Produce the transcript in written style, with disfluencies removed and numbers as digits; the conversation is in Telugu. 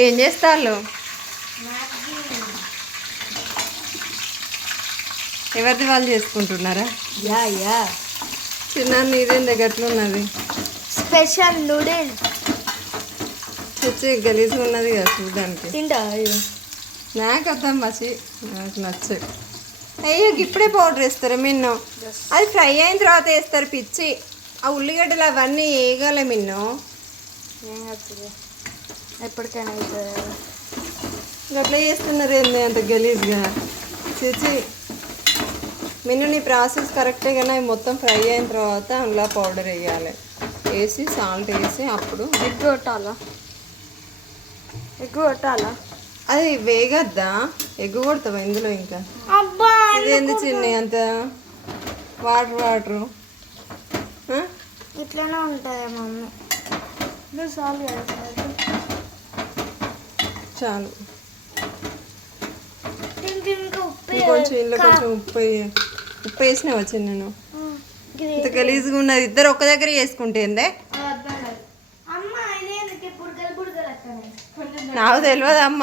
ఏం చేస్తారు? ఎవరిది వాళ్ళు చేసుకుంటున్నారా? యా యా చిన్న నీదేం దగ్గరలో ఉన్నది స్పెషల్ నూడిల్స్. వచ్చి గలీజ్గా ఉన్నది కదా చూడడానికి. తింటా నాకు అర్థం మసి నాకు నచ్చు. అయ్యో ఇప్పుడే పౌడర్ వేస్తారు మిన్ను. అది ఫ్రై అయిన తర్వాత వేస్తారు పిచ్చి. ఆ ఉల్లిగడ్డలు అవన్నీ వేయగలే మిన్ను. ఏం అవుతుంది ఎప్పటికైనా అవుతుంది. అట్లా చేస్తున్నారు ఏంది అంత గలీజ్గా? చేసి మిన్ను నీ ప్రాసెస్ కరెక్టే కానీ అవి మొత్తం ఫ్రై అయిన తర్వాత అందులో పౌడర్ వేయాలి. వేసి సాల్ట్ వేసి అప్పుడు ఎగ్ కొట్టాలా? ఎగ్ కొట్టాలా? అది వేగద్దా? ఎగ్గు కొడతావా ఇందులో? ఇంకా ఇదేంది చిన్న అంత వాటరు ఇట్లనే ఉంటుంది మమ్మీ. ఇది చాలు చాలు. ఉప్పు కొంచెం ఇంట్లో కొంచెం ఉప్పు వేసినా వచ్చింది. నేను ఇంత గలీజ్గా ఉన్నది. ఇద్దరు ఒక్క దగ్గర చేసుకుంటేందే నాకు తెలియదు అమ్మ.